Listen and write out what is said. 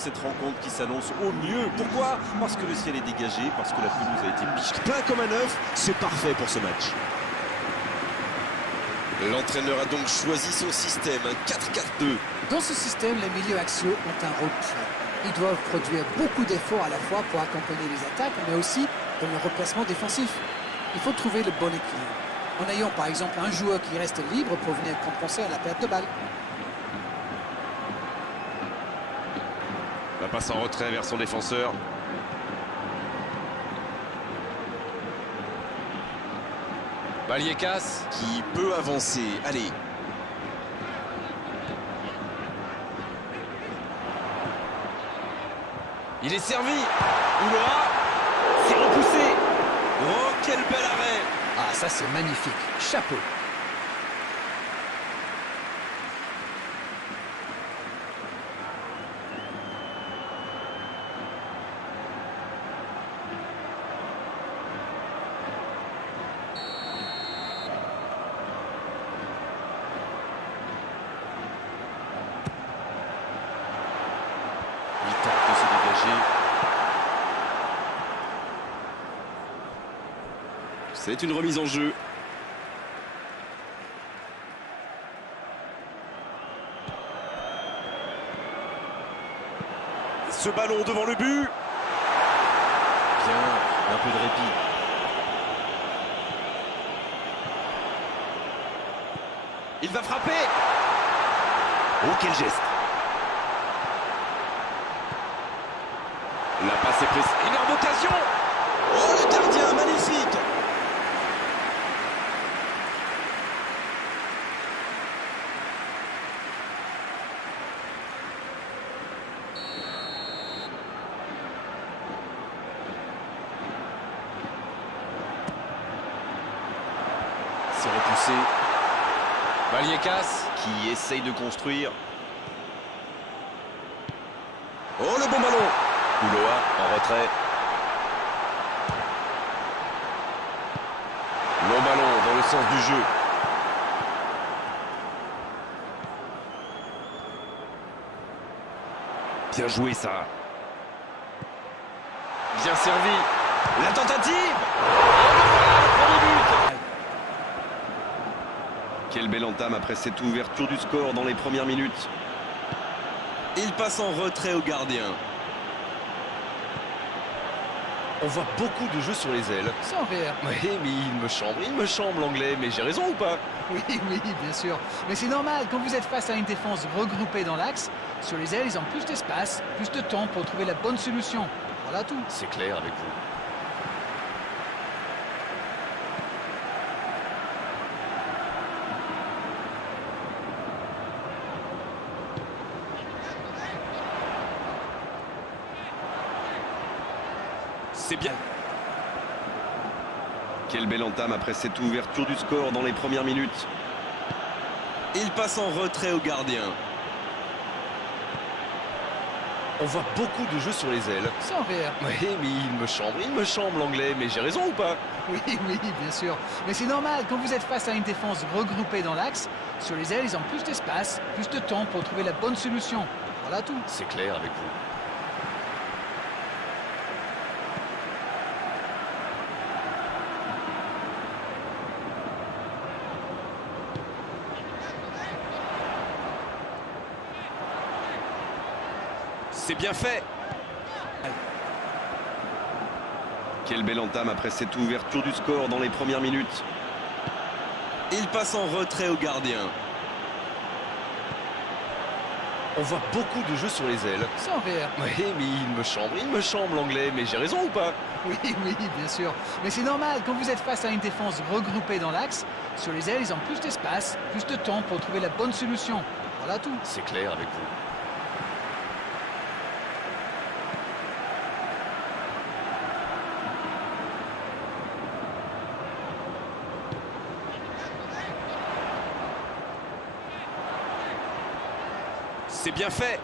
cette rencontre qui s'annonce au mieux. Pourquoi? Parce que le ciel est dégagé, parce que la pelouse a été piquée Plein comme un œuf, c'est parfait pour ce match. L'entraîneur a donc choisi son système, un 4-4-2. Dans ce système, les milieux axiaux ont un rôle clé. Ils doivent produire beaucoup d'efforts à la fois pour accompagner les attaques, mais aussi dans le replacement défensif. Il faut trouver le bon équilibre, en ayant par exemple un joueur qui reste libre pour venir compenser à la perte de balle. La passe en retrait vers son défenseur. Vallecas Qui peut avancer. Allez. il est servi. Ouloa, c'est repoussé. Oh, quel bel arrêt! Ah, ça c'est magnifique. Chapeau. Il tente de se dégager. C'est une remise en jeu. Ce ballon devant le but. Bien, un peu de répit. Il va frapper. Oh, quel geste. La passe est prise. Énorme occasion. Oh, le gardien, magnifique. C'est repoussé. Vallecas. Qui essaye de construire. Oh, le bon ballon. Ouloa en retrait. Long ballon dans le sens du jeu. Bien joué ça. Bien servi. La tentative. Quelle belle entame après cette ouverture du score dans les premières minutes. Il passe en retrait au gardien. On voit beaucoup de jeux sur les ailes. Sans rire. Oui, mais il me chambre l'anglais, mais j'ai raison ou pas? Oui, oui, bien sûr. Mais c'est normal, quand vous êtes face à une défense regroupée dans l'axe, sur les ailes, ils ont plus d'espace, plus de temps pour trouver la bonne solution. Voilà tout. C'est clair avec vous. C'est bien. Quelle belle entame après cette ouverture du score dans les premières minutes. Il passe en retrait au gardien. On voit beaucoup de jeux sur les ailes. Sans rire. Oui, mais il me chambre l'anglais, mais j'ai raison ou pas? Oui, oui, bien sûr. Mais c'est normal, quand vous êtes face à une défense regroupée dans l'axe, sur les ailes, ils ont plus d'espace, plus de temps pour trouver la bonne solution. Voilà tout. C'est clair avec vous. C'est bien fait. Quelle belle entame après cette ouverture du score dans les premières minutes. Il passe en retrait au gardien. On voit beaucoup de jeux sur les ailes. Sans rire. Oui, mais il me chambre l'anglais, mais j'ai raison ou pas? Oui, oui, bien sûr. Mais c'est normal, quand vous êtes face à une défense regroupée dans l'axe, sur les ailes, ils ont plus d'espace, plus de temps pour trouver la bonne solution. Voilà tout. C'est clair avec vous. C'est bien fait.